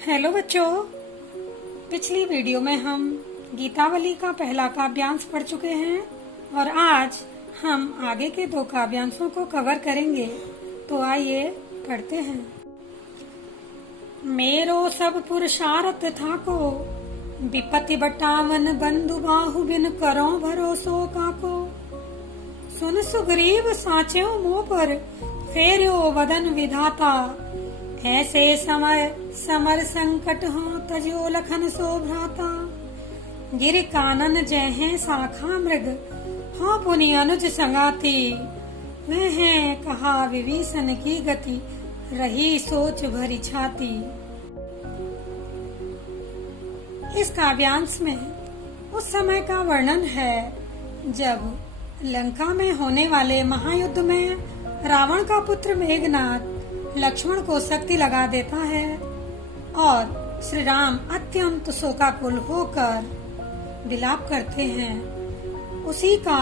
Hello बच्चों, पिछली video में हम गीतावली का पहला काव्यांश पढ़ चुके हैं और आज हम आगे के दो काव्यांशों को कवर करेंगे। तो आइए पढ़ते हैं। मेरो सब पुरुषार्थ था को, विपत्ति बटावन बंधु बाहु बिन करो भरोसो काको। सुन सुग्रीव साच्यो मोह पर, फेर्यो वदन विधाता। ऐसे समय समर संकट हो, तजो लखन सो भ्राता। गिर कानन जय शाखा मृग, हो पुनि अनुज संगाती। वह है कहा विभीषण की गति, रही सोच भरी छाती। इस काव्यांश में उस समय का वर्णन है जब लंका में होने वाले महायुद्ध में रावण का पुत्र मेघनाद लक्ष्मण को शक्ति लगा देता है और श्री राम अत्यंत शोकाकुल होकर विलाप करते हैं। उसी का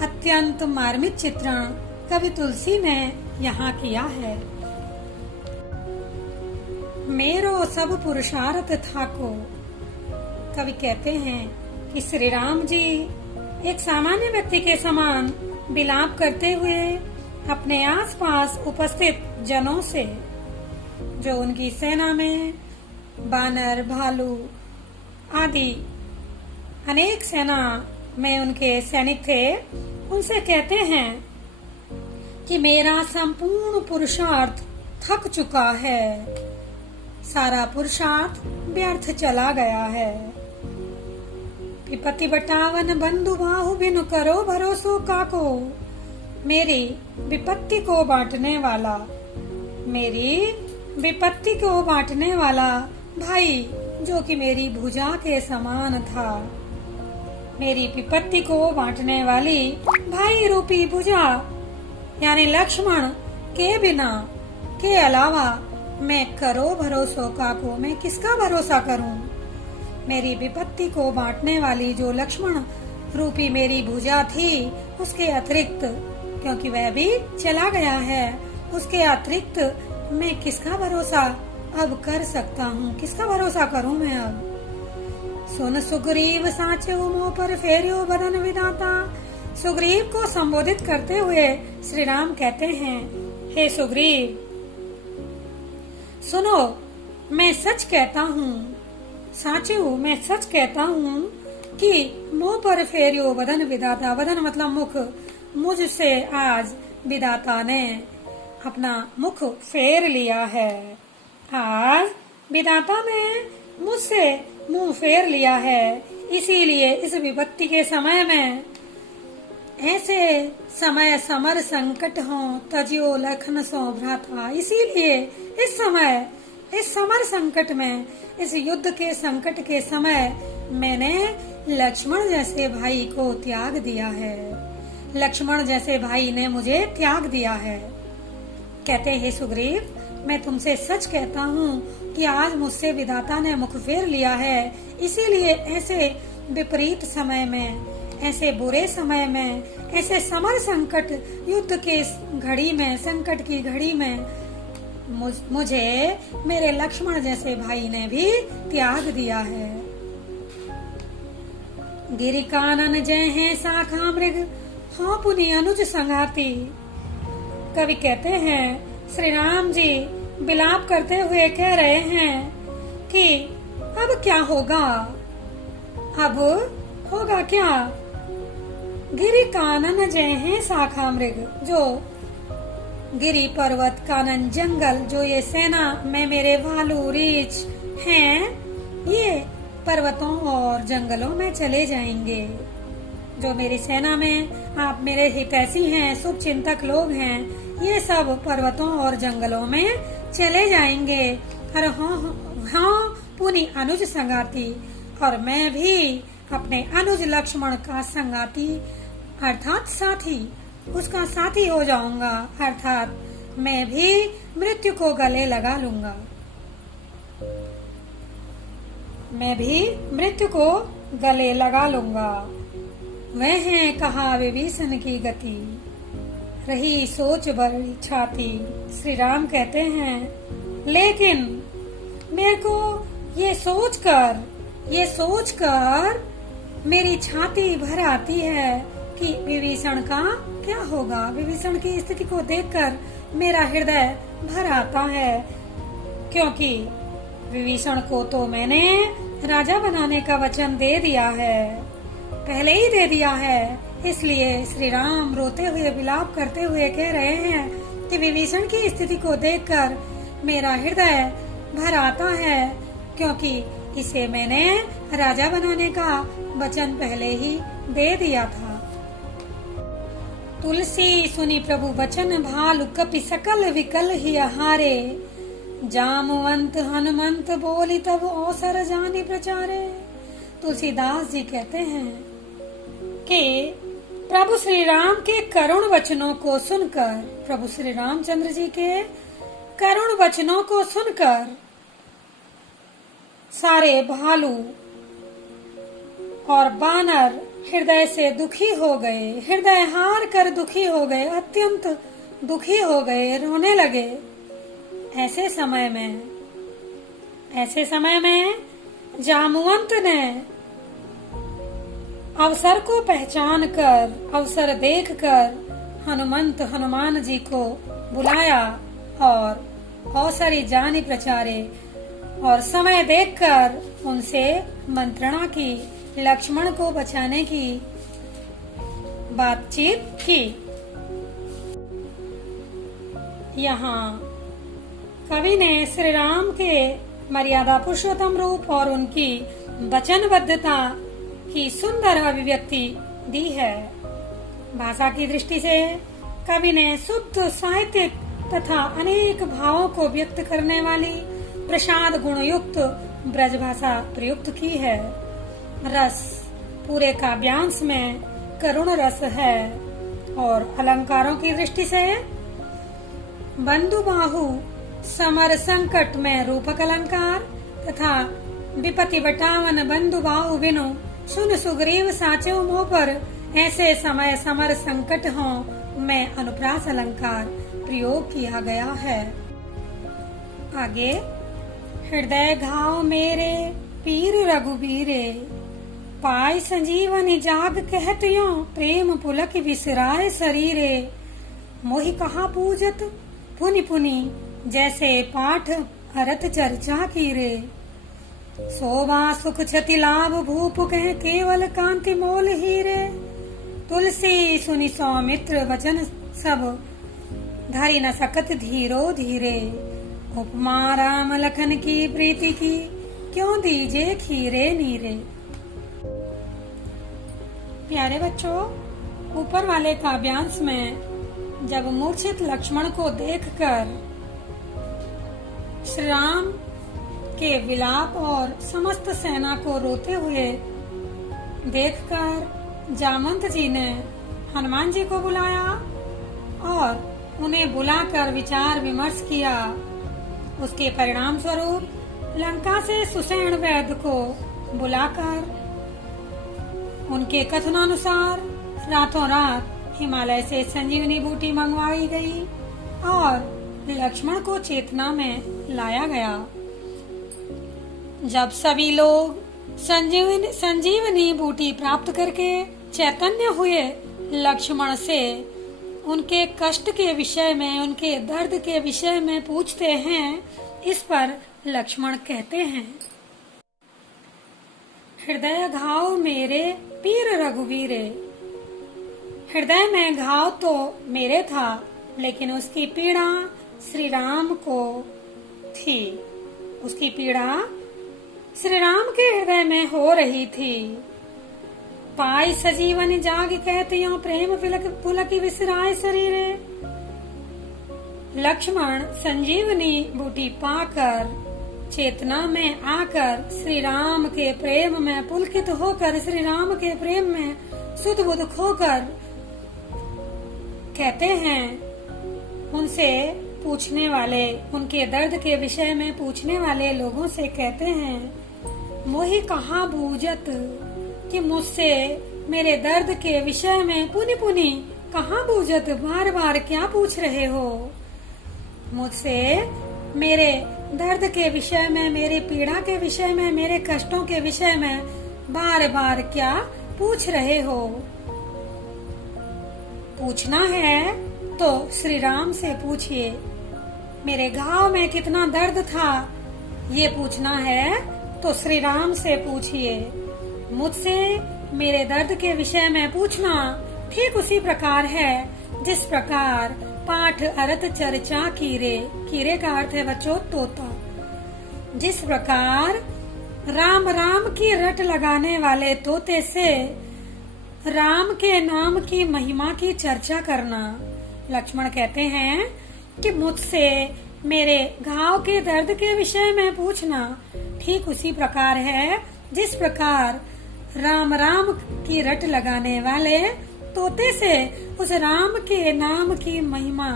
अत्यंत मार्मिक चित्रण कवि तुलसी ने यहाँ किया है। मेरो सब पुरुषार्थ था को, कवि कहते हैं कि श्री राम जी एक सामान्य व्यक्ति के समान विलाप करते हुए अपने आसपास उपस्थित जनों से, जो उनकी सेना में बानर, भालू आदि अनेक सेना में उनके सैनिक थे, उनसे कहते हैं कि मेरा संपूर्ण पुरुषार्थ थक चुका है, सारा पुरुषार्थ व्यर्थ चला गया है। विपत्ति बटावन बंधु बाहु बिनु करो भरोसो काको। मेरी विपत्ति को बांटने वाला, मेरी विपत्ति को बांटने वाला भाई, जो कि मेरी भुजा के समान था। मेरी विपत्ति को बांटने वाली भाई रूपी भुजा यानी लक्ष्मण के बिना, के अलावा मैं करो भरोसो काको, मैं किसका भरोसा करूं। मेरी विपत्ति को बांटने वाली जो लक्ष्मण रूपी मेरी भुजा थी, उसके अतिरिक्त, क्योंकि वह भी चला गया है, उसके अतिरिक्त मैं किसका भरोसा अब कर सकता हूँ, किसका भरोसा करूँ मैं अब। सुन सुग्रीव साच्यो मोह पर, फेर्यो बदन विधाता। सुग्रीव को संबोधित करते हुए श्री राम कहते हैं, हे सुग्रीव सुनो, मैं सच कहता हूँ, साच्यो मैं सच कहता हूँ कि मोह पर फेर्यो बदन विधाता। बदन मतलब मुख, मुझसे आज विधाता ने अपना मुख फेर लिया है। आज विधाता ने मुझसे मुंह फेर लिया है, इसीलिए इस विपत्ति के समय में, ऐसे समय समर संकट हो, तजियो लखन सो भ्राता। इसीलिए इस समय, इस समर संकट में, इस युद्ध के संकट के समय मैंने लक्ष्मण जैसे भाई को त्याग दिया है। लक्ष्मण जैसे भाई ने मुझे त्याग दिया है। कहते हैं सुग्रीव, मैं तुमसे सच कहता हूँ कि आज मुझसे विधाता ने मुख फेर लिया है, इसीलिए ऐसे विपरीत समय में, ऐसे बुरे समय में, ऐसे समर संकट, युद्ध के घड़ी में, संकट की घड़ी में मुझे मेरे लक्ष्मण जैसे भाई ने भी त्याग दिया है। गिरि कानन जय है शाखा मृग, हो पुनि अनुज संगाती। कवि कहते हैं श्री राम जी विलाप करते हुए कह रहे हैं कि अब क्या होगा, अब होगा क्या। गिरि कानन जय है शाखा मृग, जो गिरि पर्वत, कानन जंगल, जो ये सेना में मेरे भालू रीछ हैं, ये पर्वतों और जंगलों में चले जाएंगे। जो मेरी सेना में आप मेरे हितैषी हैं, शुभ चिंतक लोग हैं, ये सब पर्वतों और जंगलों में चले जाएंगे। और हाँ पुनि अनुज संगाती, और मैं भी अपने अनुज लक्ष्मण का संगाती अर्थात साथी, उसका साथी हो जाऊंगा, अर्थात मैं भी मृत्यु को गले लगा लूंगा। मैं भी मृत्यु को गले लगा लूंगा। वह है कहा विभीषण की गति, रही सोच बड़ी छाती। श्री राम कहते हैं लेकिन मेरे को ये सोचकर मेरी छाती भर आती है कि विभीषण का क्या होगा। विभीषण की स्थिति को देखकर मेरा हृदय भर आता है, क्योंकि विभीषण को तो मैंने राजा बनाने का वचन दे दिया है, पहले ही दे दिया है। इसलिए श्री राम रोते हुए विलाप करते हुए कह रहे हैं कि विभीषण की स्थिति को देखकर मेरा हृदय भर आता है, क्योंकि इसे मैंने राजा बनाने का वचन पहले ही दे दिया था। तुलसी सुनी प्रभु वचन भालु कपि सकल विकल ही हारे। जामवंत हनुमंत बोली तब अवसर जानी प्रचारे। तुलसीदास जी कहते हैं कि प्रभु श्री राम के करुण वचनों को सुनकर, प्रभु श्री रामचंद्र जी के करुण वचनों को सुनकर सारे भालू और बानर हृदय से दुखी हो गए, हृदय हार कर दुखी हो गए, अत्यंत दुखी हो गए, रोने लगे। ऐसे समय में जामवंत ने अवसर को पहचान कर, अवसर देखकर हनुमान जी को बुलाया और अवसरी जानी प्रचारे, और समय देखकर उनसे मंत्रणा की, लक्ष्मण को बचाने की बातचीत की। यहाँ कवि ने श्री राम के मर्यादा पुरुषोत्तम रूप और उनकी वचनबद्धता की सुंदर अभिव्यक्ति दी है। भाषा की दृष्टि से कवि ने शुद्ध साहित्यिक तथा अनेक भावों को व्यक्त करने वाली प्रसाद गुणयुक्त ब्रज भाषा प्रयुक्त की है। रस पूरे काव्यांश में करुण रस है, और अलंकारों की दृष्टि से बंधु बाहु समर संकट में रूपक अलंकार तथा विपति बटावन बंधु बाहु बिनु सुन सुग्रीव साचो मोह पर, ऐसे समय समर संकट हो में अनुप्रास अलंकार प्रयोग किया गया है। आगे, हृदय घाव मेरे पीर रघुबीरे, पाई संजीवनी जाग कहत यो, प्रेम पुलक विसराय शरीरे। मोहि कहा पूजत पुनि पुनि, जैसे पाठ अरत चर्चा की रे। शोभा सुख क्षति लाभ भूप कह केवल कांति मोल हीरे। तुलसी सुनि सौमित्र वचन सब, धरि न सकत धीरो धीरे। उपमा राम लखन की प्रीति की, क्यों दीजे खीरे नीरे। प्यारे बच्चों, ऊपर वाले काव्यांश में जब मूर्छित लक्ष्मण को देखकर श्री राम के विलाप और समस्त सेना को रोते हुए देखकर जामवंत जी ने हनुमान जी को बुलाया और उन्हें बुलाकर विचार विमर्श किया। उसके परिणाम स्वरूप लंका से सुषेण वैद्य को बुलाकर उनके कथनानुसार रातों रात हिमालय से संजीवनी बूटी मंगवाई गई और लक्ष्मण को चेतना में लाया गया। जब सभी लोग संजीवनी बूटी प्राप्त करके चैतन्य हुए, लक्ष्मण से उनके कष्ट के विषय में, उनके दर्द के विषय में पूछते हैं। इस पर लक्ष्मण कहते हैं, हृदय घाव मेरे पीर रघुवीरे। हृदय में घाव तो मेरे था, लेकिन उसकी पीड़ा श्री राम को थी। उसकी पीड़ा श्री राम के हृदय में हो रही थी। पाई सजीवन जाग कहती हूँ, प्रेम पुलक विसराय शरीरे। लक्ष्मण संजीवनी बूटी पाकर चेतना में आकर श्री राम के प्रेम में पुलकित होकर, श्री राम के प्रेम में सुध बुध खोकर कहते हैं, उनसे पूछने वाले, उनके दर्द के विषय में पूछने वाले लोगों से कहते हैं, मोहि कहाँ बूझत, कि मुझसे मेरे दर्द के विषय में पुनि पुनि कहाँ बूझत, बार बार क्या पूछ रहे हो। मुझसे मेरे दर्द के विषय में, मेरी पीड़ा के विषय में, मेरे कष्टों के विषय में बार बार क्या पूछ रहे हो? पूछना है तो श्री राम से पूछिए। मेरे घाव में कितना दर्द था, ये पूछना है तो श्री राम से पूछिए। मुझसे मेरे दर्द के विषय में पूछना ठीक उसी प्रकार है जिस प्रकार पाठ अर्थ चर्चा कीरे, कीरे का अर्थ है बच्चों तोता। जिस प्रकार राम राम की रट लगाने वाले तोते से राम के नाम की महिमा की चर्चा करना। लक्ष्मण कहते हैं कि मुझसे मेरे घाव के दर्द के विषय में पूछना ठीक उसी प्रकार है जिस प्रकार राम राम की रट लगाने वाले तोते से उस राम के नाम की महिमा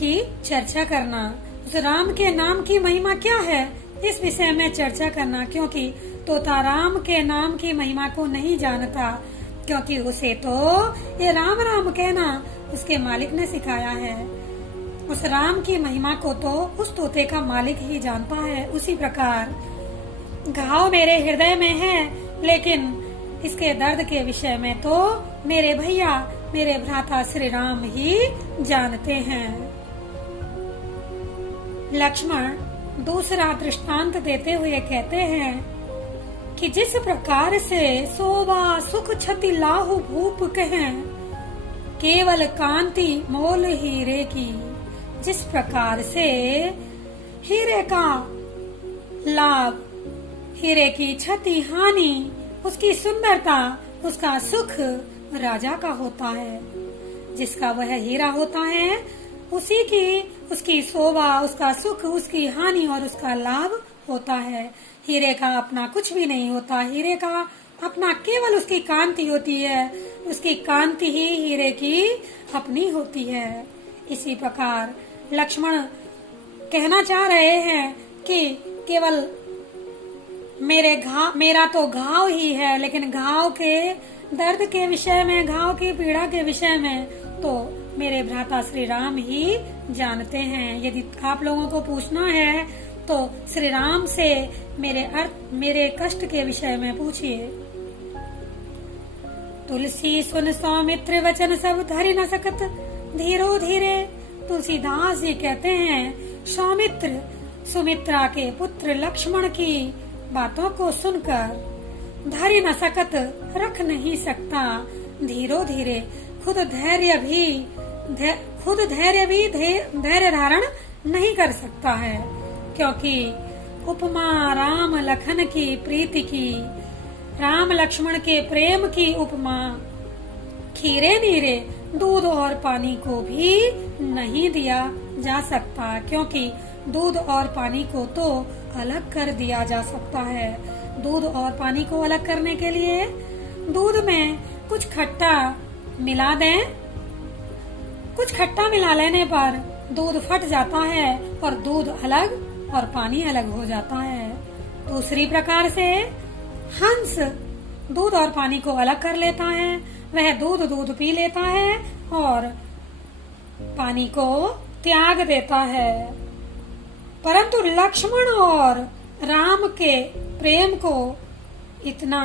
की चर्चा करना। उस राम के नाम की महिमा क्या है इस विषय में चर्चा करना, क्योंकि तोता राम के नाम की महिमा को नहीं जानता, क्योंकि उसे तो ये राम राम कहना उसके मालिक ने सिखाया है। उस राम की महिमा को तो उस तोते का मालिक ही जानता है। उसी प्रकार घाव मेरे हृदय में है, लेकिन इसके दर्द के विषय में तो मेरे भैया, मेरे भ्राता श्री राम ही जानते हैं। लक्ष्मण दूसरा दृष्टांत देते हुए कहते हैं कि जिस प्रकार से सोवा सुख छति लाहु भूप कहें, केवल कांति मोल हीरे की। जिस प्रकार से हीरे का लाभ, हीरे की क्षति हानि, उसकी सुंदरता, उसका सुख राजा का होता है। जिसका वह हीरा होता है उसी की, उसकी शोभा, उसका सुख, उसकी हानि और उसका लाभ होता है। हीरे का अपना कुछ भी नहीं होता। हीरे का अपना केवल उसकी कांति होती है। उसकी कांति ही हीरे की अपनी होती है। इसी प्रकार लक्ष्मण कहना चाह रहे हैं कि केवल मेरा तो घाव ही है, लेकिन घाव के दर्द के विषय में, घाव की पीड़ा के विषय में तो मेरे भ्राता श्री राम ही जानते हैं। यदि आप लोगों को पूछना है तो श्री राम से मेरे कष्ट के विषय में पूछिए। तुलसी सुन सौमित्र वचन सब धरि न सकत, धीरो धीरे। तुलसीदास जी कहते हैं सौमित्र, सुमित्रा के पुत्र लक्ष्मण की बातों को सुनकर धरि न सकत, रख नहीं सकता, धीरो धीरे। खुद धैर्य भी धैर्य धारण नहीं कर सकता है, क्योंकि उपमा राम लखन की प्रीति की, राम लक्ष्मण के प्रेम की उपमा खीरे नीरे, दूध और पानी को भी नहीं दिया जा सकता, क्योंकि दूध और पानी को तो अलग कर दिया जा सकता है। दूध और पानी को अलग करने के लिए दूध में कुछ खट्टा मिला दें, कुछ खट्टा मिला लेने पर दूध फट जाता है और दूध अलग और पानी अलग हो जाता है। दूसरी प्रकार से हंस दूध और पानी को अलग कर लेता है। वह दूध पी लेता है और पानी को त्याग देता है। परंतु लक्ष्मण और राम के प्रेम को इतना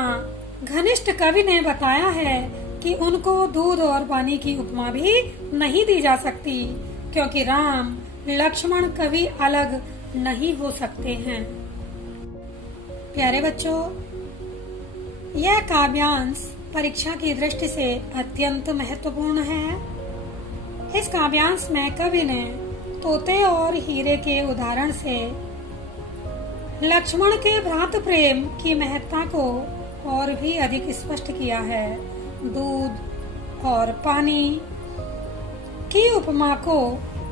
घनिष्ठ कवि ने बताया है कि उनको दूध और पानी की उपमा भी नहीं दी जा सकती, क्योंकि राम लक्ष्मण कभी अलग नहीं हो सकते हैं। प्यारे बच्चों, यह काव्यांश परीक्षा की दृष्टि से अत्यंत महत्वपूर्ण है। इस काव्यांश में कवि ने तोते और हीरे के उदाहरण से लक्ष्मण के भ्रात प्रेम की महत्ता को और भी अधिक स्पष्ट किया है। दूध और पानी की उपमा को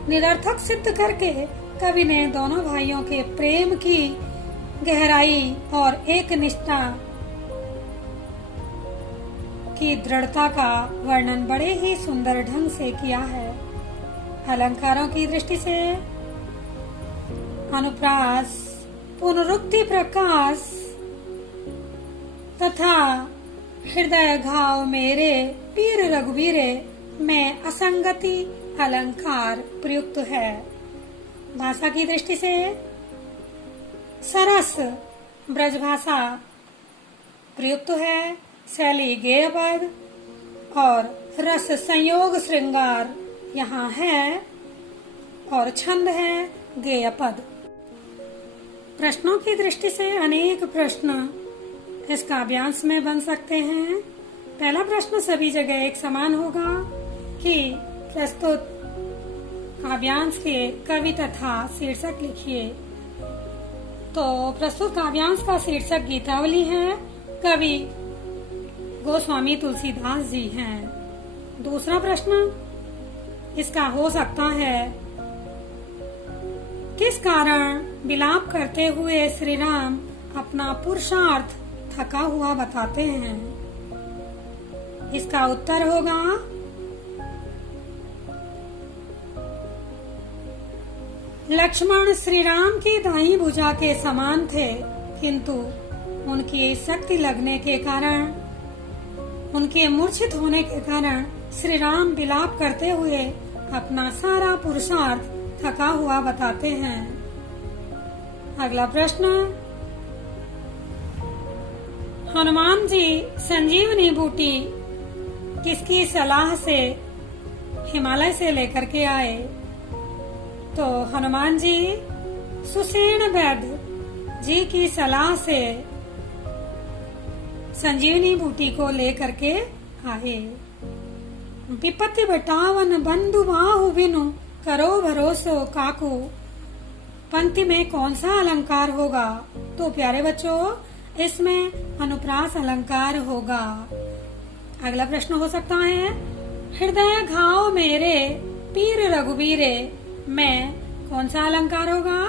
निरर्थक सिद्ध करके कवि ने दोनों भाइयों के प्रेम की गहराई और एक निष्ठा की दृढ़ता का वर्णन बड़े ही सुंदर ढंग से किया है। अलंकारों की दृष्टि से अनुप्रास, पुनरुक्ति, प्रकाश तथा हृदय घाव मेरे पीर रघुवीरे में असंगति अलंकार प्रयुक्त है। भाषा की दृष्टि से सरस ब्रजभाषा प्रयुक्त है, शैली गेय पद और रस संयोग श्रृंगार यहाँ है और छंद है गेय पद। प्रश्नों की दृष्टि से अनेक प्रश्न इस काव्यांश में बन सकते हैं। पहला प्रश्न सभी जगह एक समान होगा कि प्रस्तुत काव्यांश के कवि तथा शीर्षक लिखिए। तो प्रस्तुत काव्यांश का शीर्षक गीतावली है, कवि गोस्वामी तुलसीदास जी हैं। दूसरा प्रश्न इसका हो सकता है, किस कारण विलाप करते हुए श्री राम अपना पुरुषार्थ थका हुआ बताते हैं? इसका उत्तर होगा लक्ष्मण श्री राम की दाईं भुजा के समान थे, किंतु उनकी शक्ति लगने के कारण, उनके मूर्छित होने के कारण श्री राम विलाप करते हुए अपना सारा पुरुषार्थ थका हुआ बताते हैं। अगला प्रश्न, हनुमान जी संजीवनी बूटी किसकी सलाह से हिमालय से लेकर के आए? तो हनुमान जी सुसेन वैद्य जी की सलाह से संजीवनी बूटी को लेकर के आए। विपत्ति बटावन बंधु बाहु बिनु करो भरोसो काकू, पंक्ति में कौन सा अलंकार होगा? तो प्यारे बच्चों, इसमें अनुप्रास अलंकार होगा। अगला प्रश्न हो सकता है, हृदय घाव मेरे पीर रघुबीरे में कौन सा अलंकार होगा?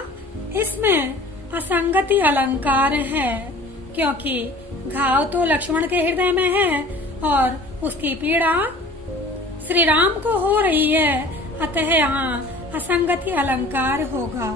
इसमें असंगति अलंकार है, क्योंकि घाव तो लक्ष्मण के हृदय में है और उसकी पीड़ा श्री राम को हो रही है, अतः यहाँ असंगति अलंकार होगा।